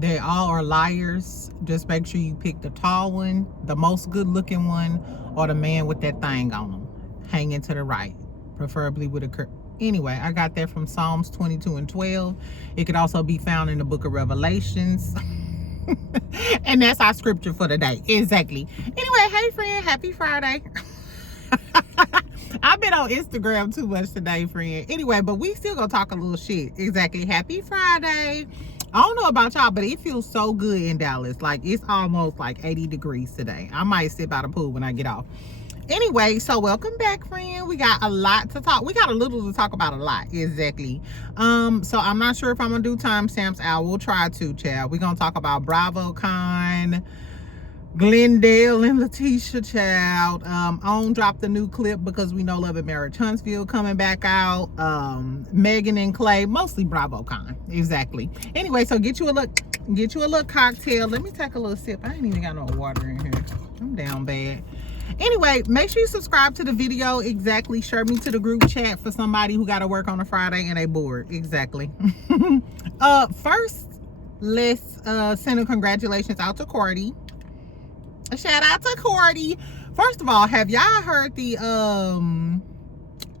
They all are liars. Just make sure you pick the tall one, the most good looking one, or the man with that thing on him, hanging to the right, preferably with a Anyway, I got that from Psalms 22:12. It could also be found in the book of Revelations. And that's our scripture for today. Exactly. Anyway, hey friend, happy Friday. I've been on Instagram too much today, friend. Anyway, but we still gonna talk a little shit. Exactly. Happy Friday. I don't know about y'all, but it feels so good in Dallas. Like, it's almost like 80 degrees today. I might sit by the pool when I get off. Anyway, so welcome back, friend. We got a lot to talk. We got a little to talk about, a lot. Exactly. So I'm not sure if I'm gonna do timestamps out. We'll try to, child. We're gonna talk about Bravocon, Glendale and Letitia, child. On dropped the new clip because we know Love and Marriage Huntsville coming back out. Megan and Klay, mostly Bravocon. Exactly. Anyway, so get you a little cocktail. Let me take a little sip. I ain't even got no water in here. I'm down bad. Anyway, make sure you subscribe to the video. Exactly. Share me to the group chat for somebody who got to work on a Friday and they bored. Exactly. First, let's send a congratulations out to Cardi. A shout out to Cardi. First of all, have y'all heard the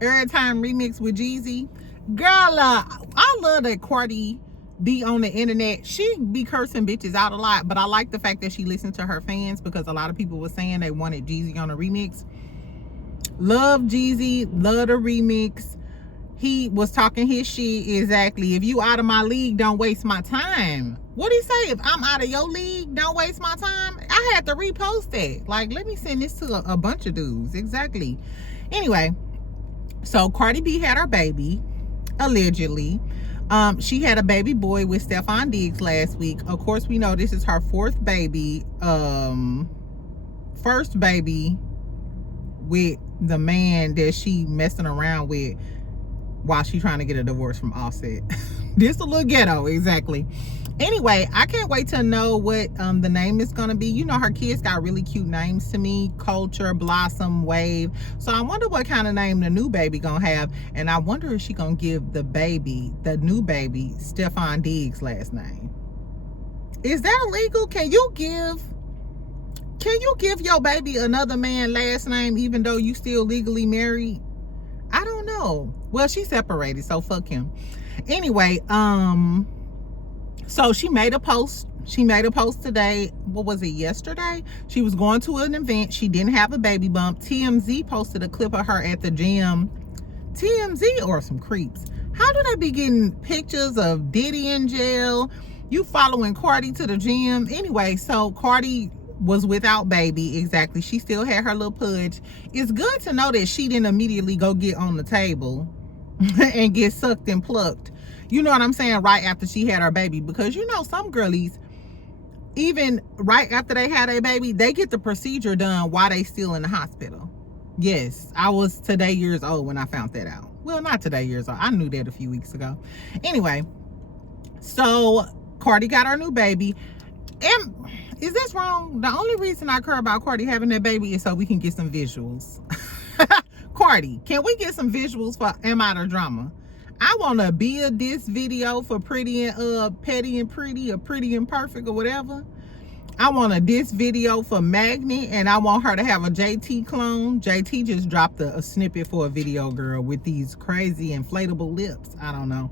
Airtime remix with Jeezy? Girl, I love that Cardi be on the internet. She be cursing bitches out a lot, but I like the fact that she listened to her fans, because a lot of people were saying they wanted Jeezy on a remix. Love Jeezy, love the remix. He was talking his shit. Exactly. If you out of my league, don't waste my time. What'd he say? If I'm out of your league, don't waste my time. I had to repost that. Like, let me send this to a bunch of dudes. Exactly. Anyway, so Cardi B had her baby, allegedly. She had a baby boy with Stefan Diggs last week. Of course, we know this is her fourth baby. First baby with the man that she messing around with while she trying to get a divorce from Offset. This a little ghetto. Exactly. Anyway, I can't wait to know what the name is gonna be. You know, her kids got really cute names to me: Culture, Blossom, Wave. So I wonder what kind of name the new baby gonna have, and I wonder if she gonna give the new baby Stefan Diggs' last name. Is that illegal? Can you give your baby another man last name even though you still legally married? I don't know. Well, she separated, so fuck him. Anyway, so she made a post. She made a post today. What was it, yesterday? She was going to an event. She didn't have a baby bump. TMZ posted a clip of her at the gym. TMZ or some creeps. How do they be getting pictures of Diddy in jail? You following Cardi to the gym? Anyway, so Cardi was without baby. Exactly. She still had her little pudge. It's good to know that she didn't immediately go get on the table and get sucked and plucked. You know what I'm saying? Right after she had her baby. Because you know, some girlies, even right after they had a baby, they get the procedure done while they still in the hospital. Yes, I was today years old when I found that out. Well, not today years old. I knew that a few weeks ago. Anyway, so Cardi got her new baby. And is this wrong? The only reason I care about Cardi having that baby is so we can get some visuals. Cardi, can we get some visuals for Am I the Drama? I want to build this video for Pretty and Petty and Pretty, or Pretty and Perfect, or whatever. I want a diss video for Magnet, and I want her to have a JT clone. JT just dropped a snippet for a video, girl, with these crazy inflatable lips. I don't know.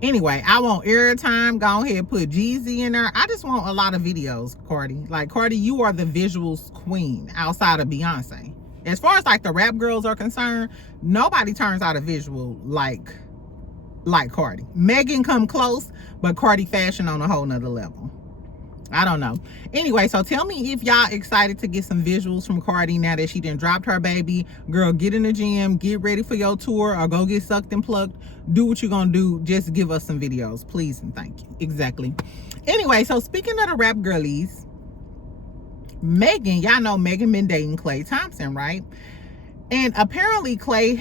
Anyway, I want airtime. Go ahead and put Jeezy in there. I just want a lot of videos, Cardi. Like, Cardi, you are the visuals queen outside of Beyonce. As far as like the rap girls are concerned, nobody turns out a visual like Cardi. Megan come close, but Cardi fashion on a whole nother level. I don't know. Anyway, so tell me if y'all excited to get some visuals from Cardi now that she done dropped her baby. Girl, get in the gym, get ready for your tour, or go get sucked and plucked. Do what you're gonna do. Just give us some videos, please and thank you. Exactly. Anyway, so speaking of the rap girlies, Megan, y'all know Megan been dating Klay Thompson, right? And apparently Klay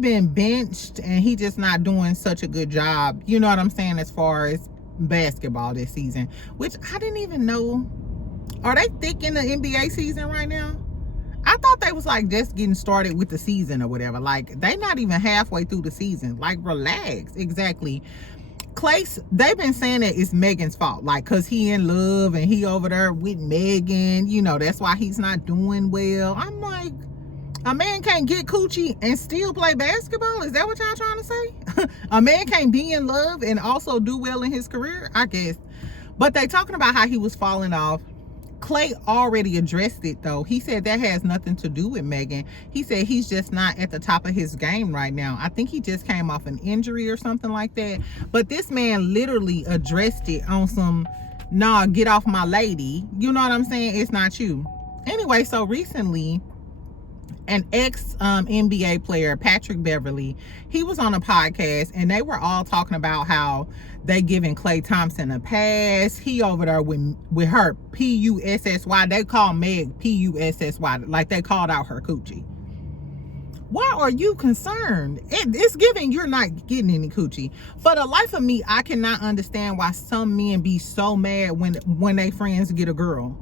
been benched, and he just not doing such a good job, you know what I'm saying, as far as basketball this season, which I didn't even know. Are they thick in the NBA season right now? I thought they was like just getting started with the season or whatever. Like, they not even halfway through the season. Like, relax. Exactly. they've been saying that it's Megan's fault, like, cause he in love and he over there with Megan, you know, that's why he's not doing well. I'm like, a man can't get coochie and still play basketball? Is that what y'all trying to say? A man can't be in love and also do well in his career? I guess. But they talking about how he was falling off. Klay already addressed it, though. He said that has nothing to do with Megan. He said he's just not at the top of his game right now. I think he just came off an injury or something like that. But this man literally addressed it on some, nah, get off my lady. You know what I'm saying? It's not you. Anyway, so recently, an ex-NBA player, Patrick Beverly, he was on a podcast and they were all talking about how they giving Klay Thompson a pass. He over there with her P-U-S-S-Y. They call Meg P-U-S-S-Y, like they called out her coochie. Why are you concerned? It's giving you're not getting any coochie. For the life of me, I cannot understand why some men be so mad when they friends get a girl.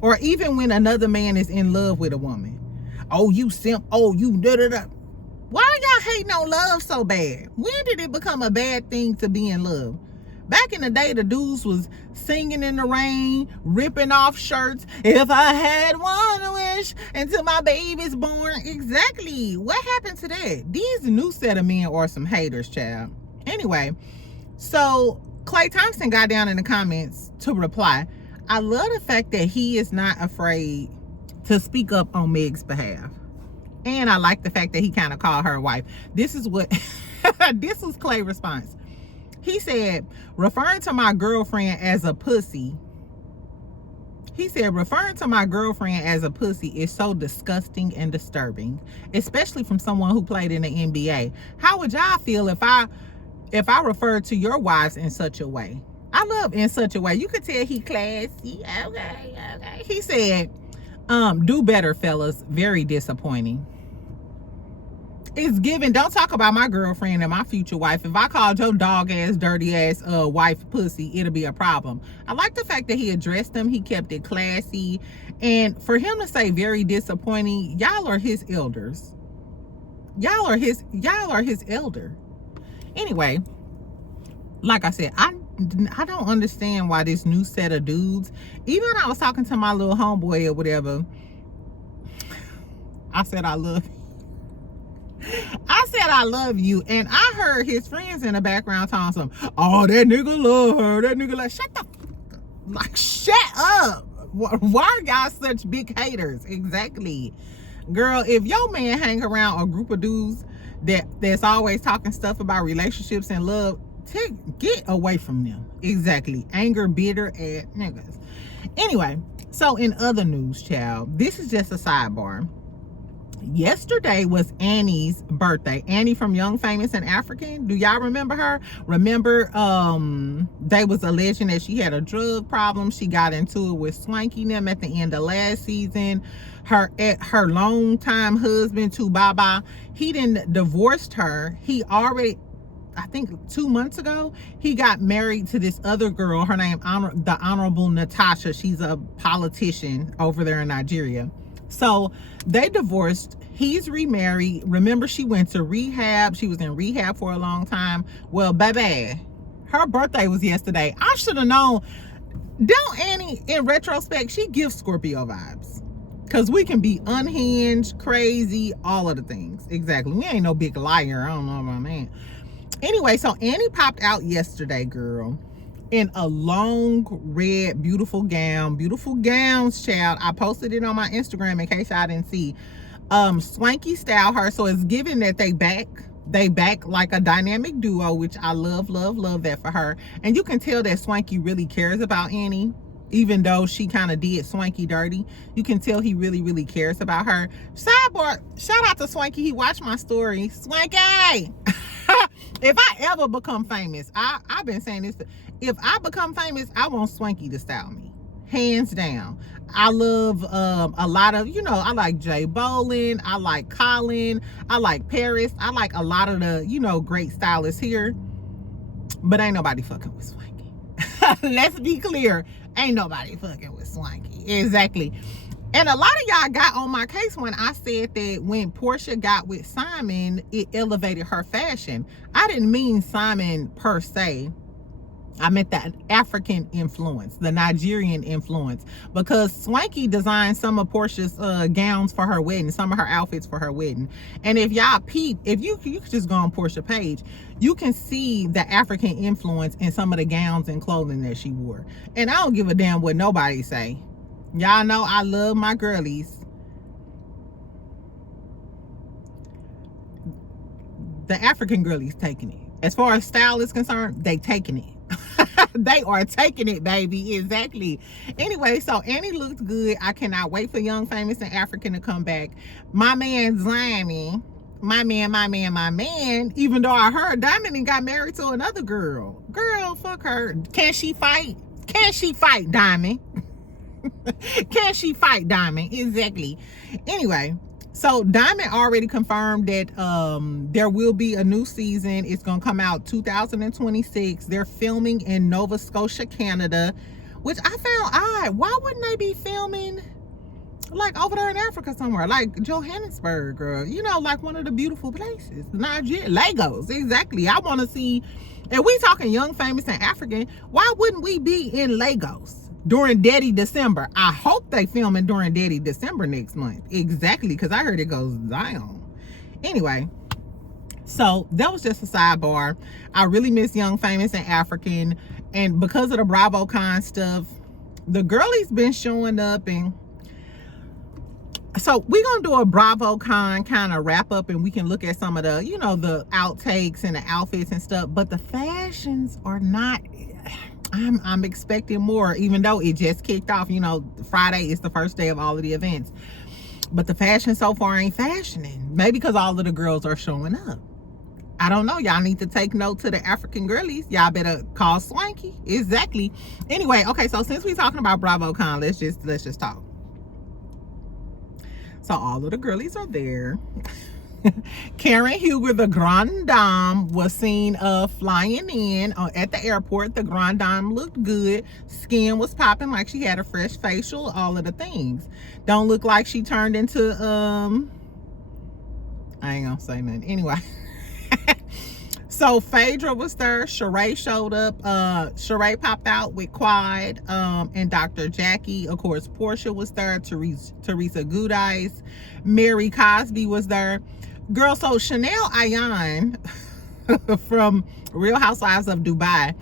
Or even when another man is in love with a woman. Oh, you simp. Oh, you da-da-da. Why are y'all hating on love so bad? When did it become a bad thing to be in love? Back in the day, the dudes was singing in the rain, ripping off shirts. If I had one wish until my baby's born. Exactly. What happened to that? These new set of men are some haters, child. Anyway, so Klay Thompson got down in the comments to reply. I love the fact that he is not afraid to speak up on Meg's behalf. And I like the fact that he kind of called her a wife. This is what, this was Klay's response. He said, referring to my girlfriend as a pussy. He said, referring to my girlfriend as a pussy is so disgusting and disturbing, especially from someone who played in the NBA. How would y'all feel if I referred to your wives in such a way? I love in such a way. You could tell he classy. Okay. He said, do better, fellas. Very disappointing. It's given. Don't talk about my girlfriend and my future wife. If I called your dog ass, dirty ass wife pussy, it'll be a problem. I like the fact that he addressed them. He kept it classy. And for him to say very disappointing, y'all are his elders. Y'all are his elder. Anyway, like I said, I don't understand why this new set of dudes, even I was talking to my little homeboy or whatever, I said I love you, and I heard his friends in the background telling some, oh, that nigga love her, that nigga like, shut the fuck up. Like, shut up. Why are y'all such big haters? Exactly. Girl, if your man hang around a group of dudes that's always talking stuff about relationships and love, get away from them. Exactly. Anger, bitter ass niggas. Anyway, so in other news, child, this is just a sidebar. Yesterday was Annie's birthday. Annie from Young, Famous, and African. Do y'all remember her? Remember, they was alleging that she had a drug problem. She got into it with Swanky them at the end of last season. Her longtime husband, Baba, he didn't divorced her. He already, I think 2 months ago, he got married to this other girl. Her name, the Honorable Natasha. She's a politician over there in Nigeria. So they divorced. He's remarried. Remember, she went to rehab. She was in rehab for a long time. Well, baby, her birthday was yesterday. I should have known. Don't Annie, in retrospect, she gives Scorpio vibes. Because we can be unhinged, crazy, all of the things. Exactly. We ain't no big liar. I don't know about man. Anyway, so Annie popped out yesterday, girl, in a long red beautiful gowns, child. I posted it on my Instagram in case y'all didn't see. Swanky style her, so it's given that they back like a dynamic duo, which I love that for her. And you can tell that Swanky really cares about Annie, even though she kind of did Swanky dirty. You can tell he really cares about her. Sidebar, shout out to Swanky. He watched my story. Swanky, if I ever become famous, I've been saying this, if I become famous, I want Swanky to style me, hands down. I love a lot of, I like Jay Bolin, I like Colin, I like Paris, I like a lot of the, great stylists here, but ain't nobody fucking with Swanky. Let's be clear, ain't nobody fucking with Swanky. Exactly. And a lot of y'all got on my case when I said that when Portia got with Simon, it elevated her fashion. I didn't mean Simon per se. I meant that African influence, the Nigerian influence, because Swanky designed some of Portia's gowns for her wedding, some of her outfits for her wedding. And if y'all peep, if you could just go on Portia's page, you can see the African influence in some of the gowns and clothing that she wore. And I don't give a damn what nobody say. Y'all know I love my girlies. The African girlies taking it. As far as style is concerned, they taking it. They are taking it, baby. Exactly. Anyway, so Annie looked good. I cannot wait for Young, Famous, and African to come back. My man Zami, my man, even though I heard Diamond got married to another girl. Girl, fuck her. Can she fight? Can she fight, Diamond? Can she fight, Diamond? Exactly. Anyway, so Diamond already confirmed that there will be a new season. It's gonna come out 2026. They're filming in Nova Scotia, Canada, which I found odd. Why wouldn't they be filming like over there in Africa somewhere, like Johannesburg, or you know, like one of the beautiful places? Nigeria, Lagos. Exactly. I want to see. And we talking Young, Famous, and African. Why wouldn't we be in Lagos during Daddy December? I hope they filming during Daddy December next month. Exactly, because I heard it goes Zion. Anyway, so that was just a sidebar. I really miss Young, Famous, and African. And because of the Bravocon stuff, the girlies been showing up. And so we're going to do a Bravocon kind of wrap up, and we can look at some of the, you know, the outtakes and the outfits and stuff. But the fashions are not... I'm expecting more, even though it just kicked off. You know, Friday is the first day of all of the events. But the fashion so far ain't fashioning. Maybe because all of the girls are showing up. I don't know. Y'all need to take note to the African girlies. Y'all better call Swanky. Exactly. Anyway, okay, so since we're talking about Bravocon, let's just talk. So all of the girlies are there. Karen Huger, the Grande Dame, was seen flying in at the airport. The Grande Dame looked good. Skin was popping like she had a fresh facial, all of the things. Don't look like she turned into, I ain't gonna say nothing. Anyway. So Phaedra was there. Sheree showed up. Sheree popped out with Quad and Dr. Jackie. Of course, Portia was there. Teresa Goodice. Mary Cosby was there. Girl, so Chanel Ayan from Real Housewives of Dubai,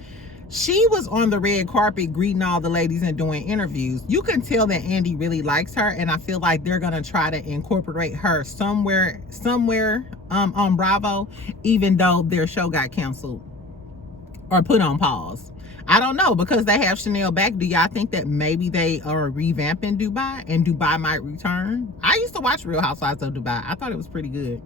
she was on the red carpet greeting all the ladies and doing interviews. You can tell that Andy really likes her, and I feel like they're gonna try to incorporate her somewhere on Bravo, even though their show got canceled or put on pause. I don't know, because they have Chanel back. Do y'all think that maybe they are revamping Dubai and Dubai might return? I used to watch Real Housewives of Dubai. I thought it was pretty good.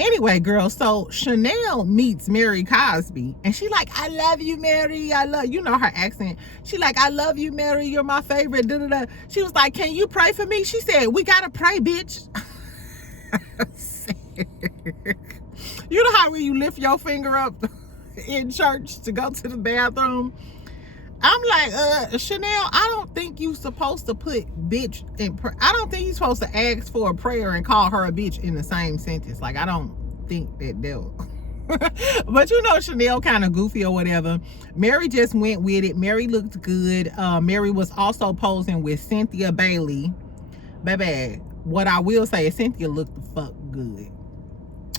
Anyway, girl, so Chanel meets Mary Cosby, and she like, I love you, Mary. I love, you know her accent. She like, I love you, Mary. You're my favorite. Da, da, da. She was like, can you pray for me? She said, we gotta pray, bitch. You know how when you lift your finger up in church to go to the bathroom? I'm like, Chanel, I don't think you supposed to put bitch in I don't think you're supposed to ask for a prayer and call her a bitch in the same sentence. Like, I don't think that they'll. But you know, Chanel kind of goofy or whatever. Mary just went with it. Mary looked good. Mary was also posing with Cynthia Bailey. Baby, what I will say is Cynthia looked the fuck good.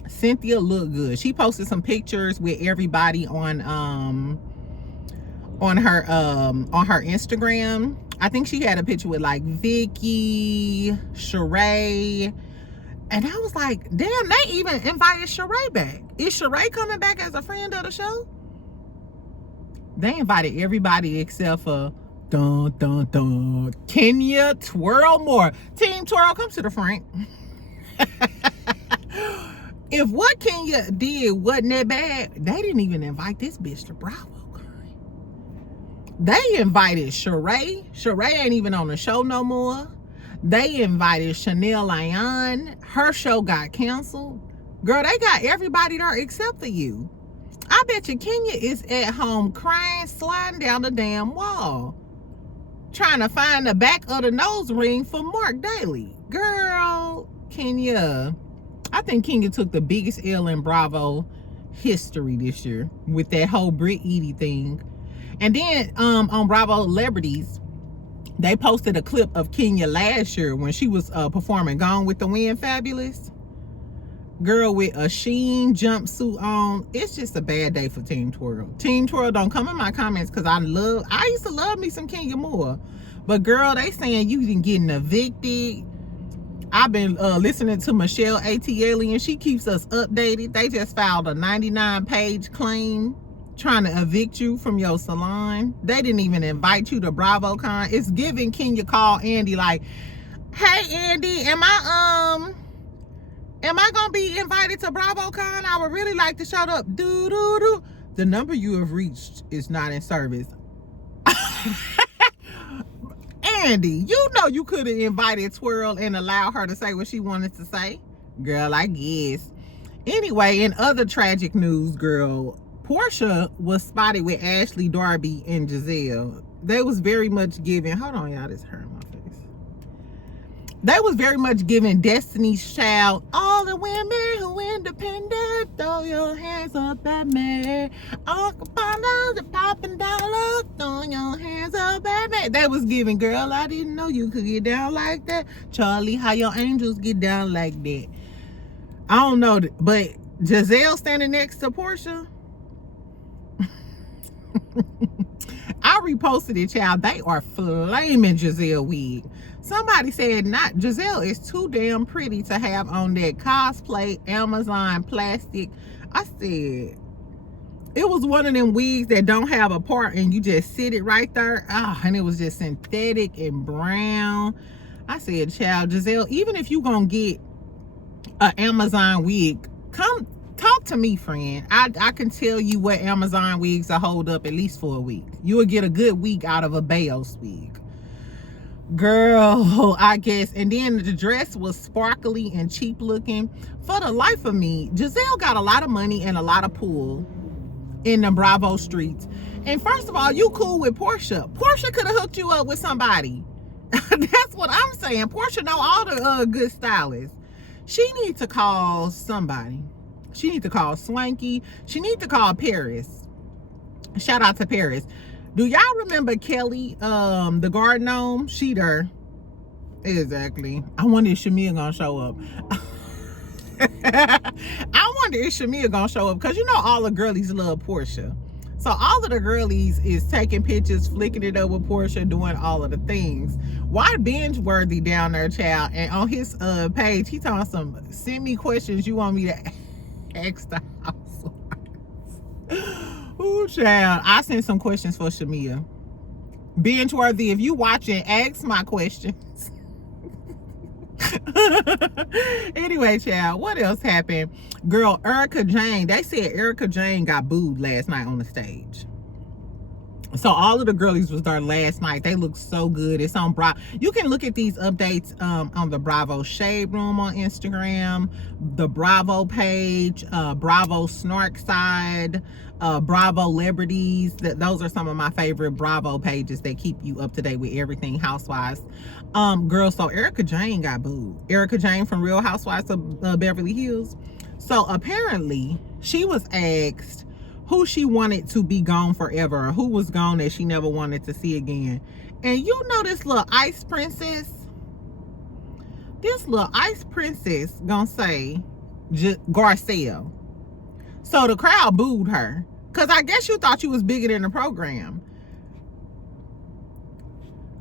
Cynthia looked good. She posted some pictures with everybody on her Instagram. I think she had a picture with like Vicky, Sheree, and I was like, damn, they even invited Sheree back. Is Sheree coming back as a friend of the show? They invited everybody except for Kenya Twirl Moore. Team Twirl, come to the front. If what Kenya did wasn't that bad, they didn't even invite this bitch to Bravo. They invited Sheree. Sheree ain't even on the show no more. They invited Chanel Ayan. Her show got canceled. Girl, they got everybody there except for you. I bet you Kenya is at home crying, sliding down the damn wall. trying to find the back of the nose ring for Mark Daly. Girl, Kenya. I think Kenya took the biggest L in Bravo history this year with that whole Brit Edie thing. And then on Bravo Celebrities, they posted a clip of Kenya last year when she was performing Gone with the Wind Fabulous. Girl with a sheen jumpsuit on. It's just a bad day for Team Twirl. Team Twirl, don't come in my comments, because I used to love me some Kenya Moore. But girl, they saying you been getting evicted. I've been listening to Michelle ATL, and she keeps us updated. They just filed a 99-page claim trying to evict you from your salon. They didn't even invite you to Bravocon. It's giving Kenya call Andy like, hey Andy, am I gonna be invited to Bravocon? I would really like to show up. The number you have reached is not in service. Andy, you know you could have invited Twirl and allowed her to say what she wanted to say. Girl, I guess. Anyway, in other tragic news, girl, Portia was spotted with Ashley, Darby, and Giselle. They was very much giving, hold on y'all, this hurt my face. They was very much giving Destiny's Child, all the women who independent, throw your hands up at me. Uncle Panda, the popping dollar, throw your hands up at me. They was giving, girl, I didn't know you could get down like that. Charlie, how your angels get down like that? I don't know, but Giselle standing next to Portia. I reposted it, child. They are flaming Giselle wig. Somebody said not Giselle is too damn pretty to have on that cosplay Amazon plastic. I said it was one of them wigs that don't have a part and you just sit it right there. And it was just synthetic and brown. I said, child, Giselle, even if you gonna get an Amazon wig, come talk to me, friend. I can tell you what Amazon wigs will hold up at least for a week. You will get a good week out of a Baos wig. Girl, I guess. And then the dress was sparkly and cheap looking. For the life of me, Giselle got a lot of money and a lot of pull in the Bravo streets. And first of all, you cool with Portia. Portia could have hooked you up with somebody. That's what I'm saying. Portia know all the good stylists. She needs to call somebody. She needs to call Swanky. She needs to call Paris. Shout out to Paris. Do y'all remember Kelly, the garden gnome? She there. Exactly. I wonder if Shamia gonna show up. I wonder if Shamia gonna show up, because you know all the girlies love Portia. So all of the girlies is taking pictures, flicking it up with Portia, doing all of the things. Why Binge Worthy down there, child? And on his page, he told some, send me questions you want me to ask the housewives. Ooh, child. I sent some questions for Shamia. Binge Worthy, if you watching, ask my questions. Anyway, child, what else happened? Girl, Erica Jane, they said Erica Jane got booed last night on the stage. So all of the girlies was there last night. They look so good. It's on Bravo. You can look at these updates on the Bravo Shade Room on Instagram, the Bravo page, Bravo Snark Side, Bravo Celebrities. Those are some of my favorite Bravo pages that keep you up to date with everything Housewives. Girl, so Erica Jane got booed. Erica Jane from Real Housewives of Beverly Hills. So apparently she was asked who she wanted to be gone forever, or who was gone that she never wanted to see again. And you know this little ice princess gonna say Garcelle. So the crowd booed her, because I guess you thought you was bigger than the program.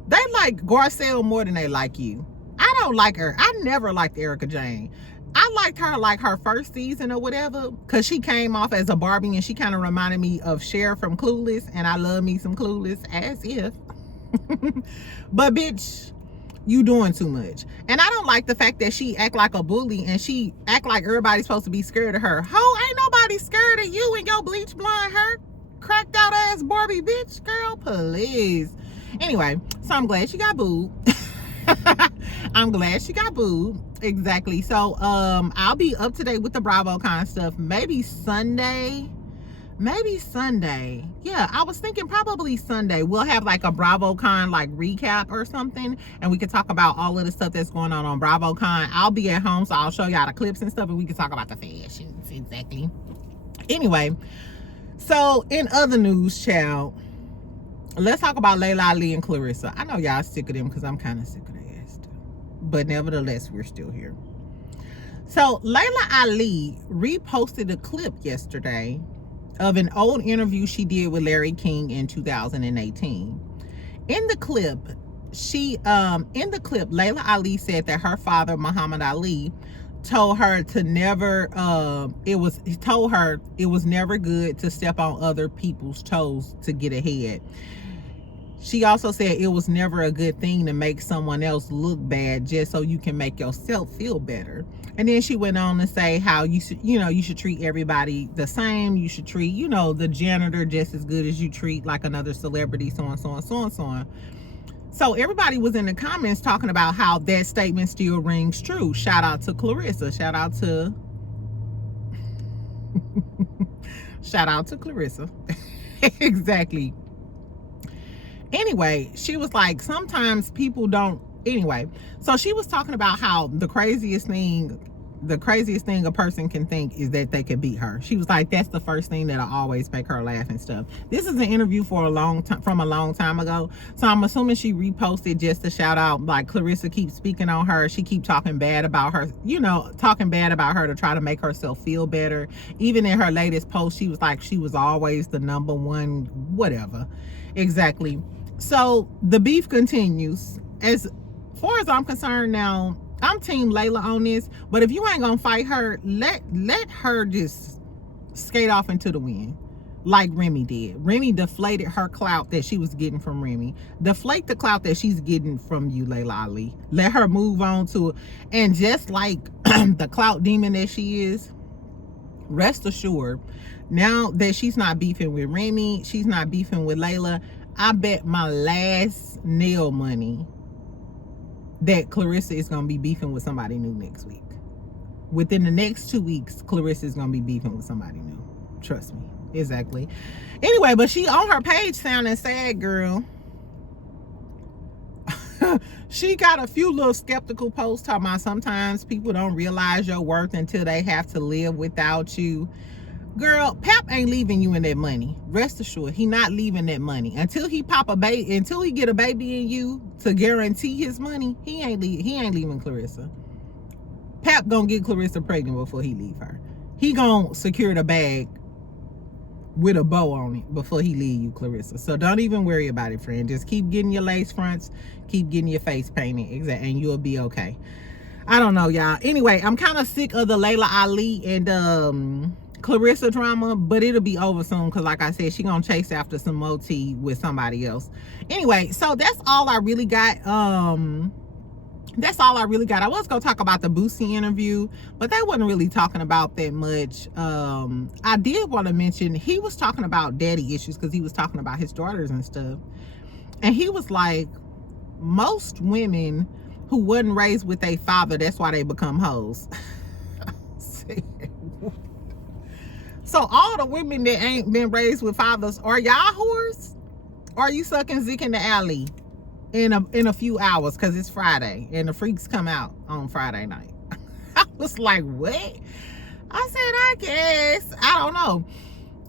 They like Garcelle more than they like you. I don't like her. I never liked Erica Jane. I liked her like her first season or whatever, because she came off as a Barbie and she kind of reminded me of Cher from Clueless, and I love me some Clueless, as if. But bitch, you doing too much. And I don't like the fact that she act like a bully and she act like everybody's supposed to be scared of her. Ho, ain't nobody scared of you and your bleach blonde hair, cracked out ass Barbie bitch. Girl, please. Anyway, so I'm glad she got booed. I'm glad she got booed. Exactly. So I'll be up to date with the Bravocon stuff maybe Sunday, maybe Sunday. Yeah, I was thinking probably Sunday. We'll have like a Bravocon like recap or something, and we can talk about all of the stuff that's going on Bravocon. I'll be at home, so I'll show y'all the clips and stuff, and we can talk about the fashions. Exactly. Anyway, so in other news, child, let's talk about Leila Ali and Clarissa. I know y'all sick of them because I'm kind of sick of their ass too, but nevertheless, we're still here. So Leila Ali reposted a clip yesterday of an old interview she did with Larry King in 2018. In the clip, Leila Ali said that her father, Muhammad Ali, told her to never, he told her it was never good to step on other people's toes to get ahead. She also said it was never a good thing to make someone else look bad just so you can make yourself feel better. And then she went on to say how you should treat everybody the same. You should treat, the janitor just as good as you treat like another celebrity, so on, so on, so on, so on. So everybody was in the comments talking about how that statement still rings true. Shout out to Clarissa. Shout out to Clarissa. Exactly. Anyway, she was like, sometimes people don't. Anyway, so she was talking about how the craziest thing a person can think is that they could beat her. She was like, that's the first thing that'll always make her laugh and stuff. This is an interview from a long time ago. So I'm assuming she reposted just to shout out, like, Clarissa keeps speaking on her. She keeps talking bad about her, talking bad about her to try to make herself feel better. Even in her latest post, she was like, she was always the number one, whatever. Exactly. So the beef continues. As far as I'm concerned now, I'm team Laila on this, but if you ain't gonna fight her, let her just skate off into the wind like Remy did. Remy deflated her clout that she was getting from Remy. Deflate the clout that she's getting from you, Leila Ali. Let her move on to it. And just like the clout demon that she is, rest assured, now that she's not beefing with Remy, she's not beefing with Laila, I bet my last nail money that Clarissa is going to be beefing with somebody new next week. Within the next 2 weeks, Clarissa is going to be beefing with somebody new. Trust me. Exactly. Anyway, but she on her page sounding sad, girl. She got a few little skeptical posts talking about sometimes people don't realize your worth until they have to live without you. Girl, Pap ain't leaving you in that money. Rest assured, he not leaving that money until he until he get a baby in you to guarantee his money. He ain't leaving Clarissa. Pap gonna get Clarissa pregnant before he leave her. He gonna secure the bag with a bow on it before he leave you, Clarissa. So don't even worry about it, friend. Just keep getting your lace fronts, keep getting your face painted, and you'll be okay. I don't know, y'all. Anyway, I'm kind of sick of the Leila Ali and Clarissa drama, but it'll be over soon because, like I said, she gonna chase after some more tea with somebody else. Anyway, so that's all I really got. That's all I really got. I was gonna talk about the Boosie interview, but they wasn't really talking about that much. I did want to mention he was talking about daddy issues because he was talking about his daughters and stuff, and he was like, most women who wasn't raised with a father, that's why they become hoes. So all the women that ain't been raised with fathers, are y'all whores? Or are you sucking Zick in the alley in a few hours because it's Friday and the freaks come out on Friday night? I was like, what? I said, I guess. I don't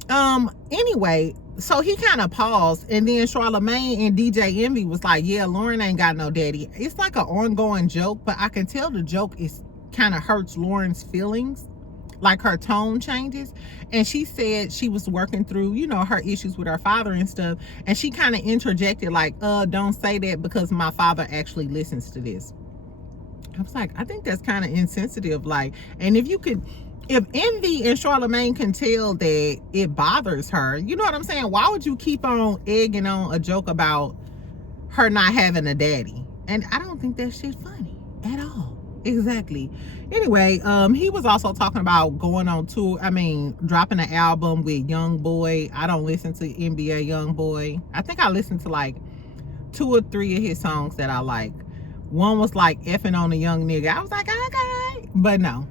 know. Anyway, so he kind of paused, and then Charlamagne and DJ Envy was like, yeah, Lauren ain't got no daddy. It's like an ongoing joke, but I can tell the joke is kind of hurts Lauren's feelings. Like her tone changes, and she said she was working through, her issues with her father and stuff, and she kind of interjected like, don't say that because my father actually listens to this. I was like, I think that's kind of insensitive. Like, and if Envy and Charlamagne can tell that it bothers her, you know what I'm saying? Why would you keep on egging on a joke about her not having a daddy? And I don't think that shit funny at all. Exactly. Anyway, he was also talking about going on tour. Dropping an album with Young Boy. I don't listen to NBA Young Boy. I think I listened to like 2 or 3 of his songs that I like. One was like effing on a young nigga. I was like, okay, but no,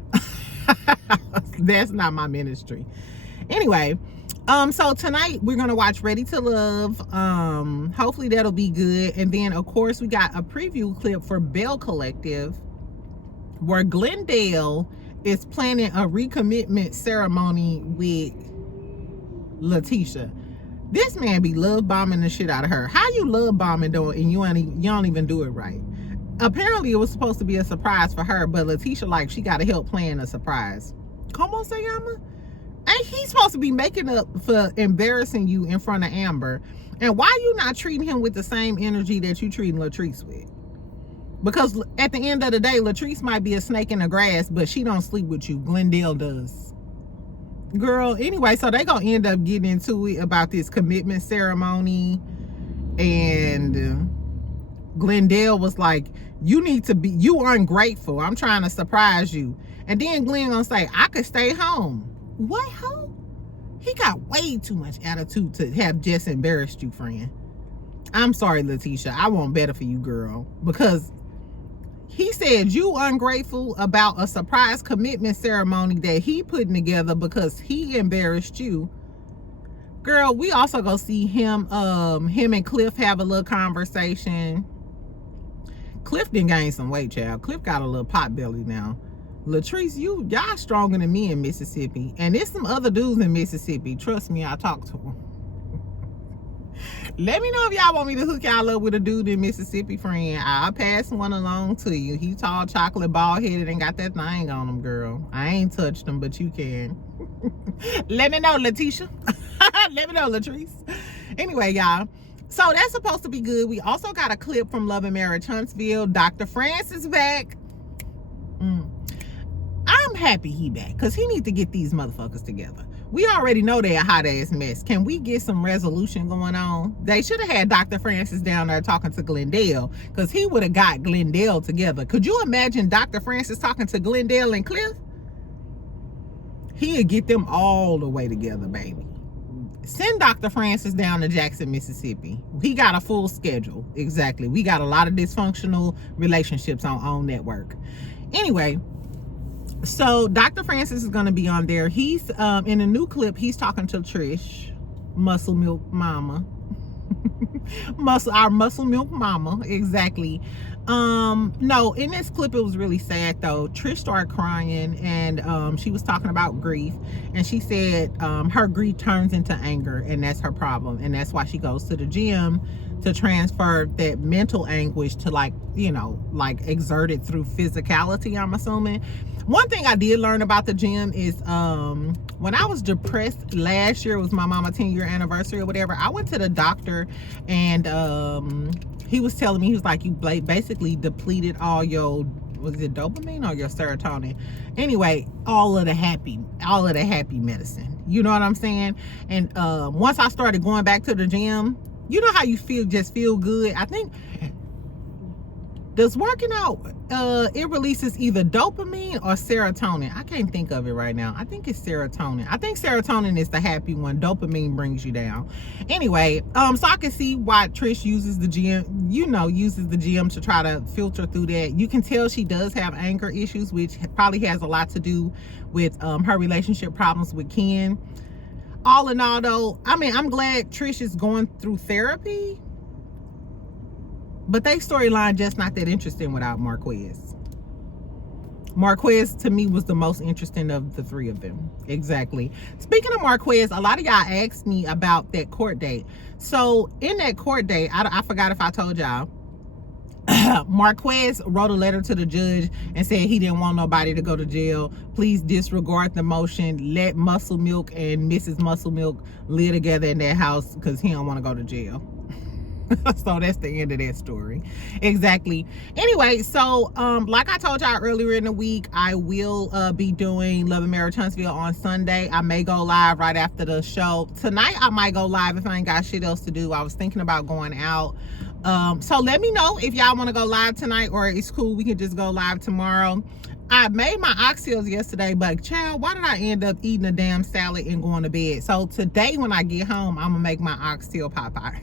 that's not my ministry. Anyway, So tonight we're gonna watch Ready to Love. Hopefully that'll be good. And then of course we got a preview clip for Bell Collective, where Glendale is planning a recommitment ceremony with Letitia. This man be love bombing the shit out of her. How you love bombing though, and you don't even do it right? Apparently it was supposed to be a surprise for her, but Letitia, like, she got to help plan a surprise. Como se llama? Ain't he supposed to be making up for embarrassing you in front of Amber? And why you not treating him with the same energy that you treating Latrice with? Because at the end of the day, Latrice might be a snake in the grass, but she don't sleep with you. Glendale does. Girl, anyway, so they gonna end up getting into it about this commitment ceremony. And Glendale was like, you ungrateful. I'm trying to surprise you. And then Glenn gonna say, I could stay home. What, ho? He got way too much attitude to have just embarrassed you, friend. I'm sorry, Letitia. I want better for you, girl. Because he said you ungrateful about a surprise commitment ceremony that he putting together because he embarrassed you. Girl, we also go see him and Cliff have a little conversation. Cliff done gained some weight, child. Cliff got a little pot belly now. Latrice, y'all stronger than me in Mississippi. And there's some other dudes in Mississippi. Trust me, I talked to them. Let me know if y'all want me to hook y'all up with a dude in Mississippi, friend. I'll pass one along to you. He tall, chocolate, bald-headed, and got that thing on him, girl. I ain't touched him, but you can. Let me know, Letitia. Let me know, Latrice. Anyway, y'all. So that's supposed to be good. We also got a clip from Love and Marriage Huntsville. Dr. Francis back. I'm happy he back, because he needs to get these motherfuckers together. We already know they're a hot ass mess. Can we get some resolution going on? They should have had Dr. Francis down there talking to Glendale, because he would have got Glendale together. Could you imagine Dr. Francis talking to Glendale and Cliff? He'd get them all the way together, baby. Send Dr. Francis down to Jackson, Mississippi. He got a full schedule. Exactly. We got a lot of dysfunctional relationships on network. Anyway, so Dr. Francis is going to be on there. He's in a new clip. He's talking to Trish, Muscle Milk Mama. Our Muscle Milk Mama. Exactly. No, in this clip, it was really sad though. Trish started crying, and she was talking about grief, and she said her grief turns into anger, and that's her problem, and that's why she goes to the gym to transfer that mental anguish to, like, you know, like exert it through physicality, I'm assuming. One thing I did learn about the gym is when I was depressed last year, it was my mama 10-year anniversary or whatever, I went to the doctor, and he was telling me, he was like, you basically depleted all your, was it dopamine or your serotonin? Anyway, all of the happy medicine. You know what I'm saying? And once I started going back to the gym, you know how you just feel good? I think, does working out, it releases either dopamine or serotonin. I can't think of it right now. I think it's serotonin. I think serotonin is the happy one. Dopamine brings you down. Anyway, so I can see why Trish uses the gym, uses the gym to try to filter through that. You can tell she does have anger issues, which probably has a lot to do with her relationship problems with Ken. All in all though, I mean, I'm glad Trish is going through therapy, but they storyline just not that interesting without Marquez. Marquez to me was the most interesting of the three of them. Exactly. Speaking of Marquez, a lot of y'all asked me about that court date. So in that court date, I forgot if I told y'all, Marquez wrote a letter to the judge and said he didn't want nobody to go to jail. Please disregard the motion. Let Muscle Milk and Mrs. Muscle Milk live together in that house because he don't want to go to jail. So that's the end of that story. Exactly. Anyway, so like I told y'all earlier in the week, I will be doing Love and Marriage Huntsville on Sunday. I may go live right after the show. Tonight I might go live if I ain't got shit else to do. I was thinking about going out. So let me know if y'all want to go live tonight, or it's cool, we can just go live tomorrow. I made my oxtails yesterday, but child, why did I end up eating a damn salad and going to bed? So today when I get home, I'm gonna make my oxtail pot pie.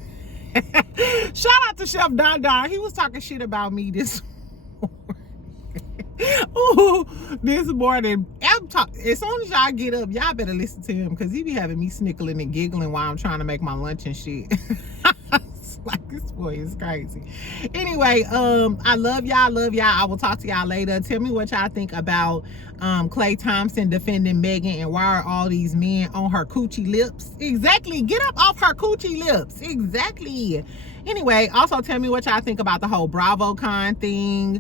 Shout out to Chef Don Don. He was talking shit about me this morning. Ooh, this morning, as soon as y'all get up, y'all better listen to him because he be having me snickling and giggling while I'm trying to make my lunch and shit. It's like, this boy is crazy. Anyway, I love y'all. I will talk to y'all later. Tell me what y'all think about Klay Thompson defending Megan, and why are all these men on her coochie lips? Exactly. Get up off her coochie lips. Exactly. Anyway, also tell me what y'all think about the whole Bravocon thing.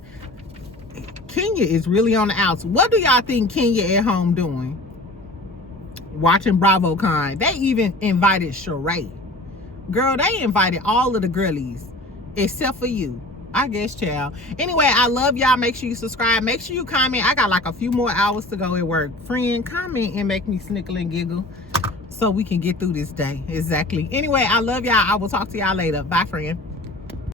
Kenya is really on the outs. What do y'all think Kenya at home doing? Watching Bravocon. They even invited Sheree. Girl, they invited all of the girlies except for you. I guess, child. Anyway, I love y'all. Make sure you subscribe. Make sure you comment. I got like a few more hours to go at work. Friend, comment and make me snickle and giggle so we can get through this day. Exactly. Anyway, I love y'all. I will talk to y'all later. Bye, friend.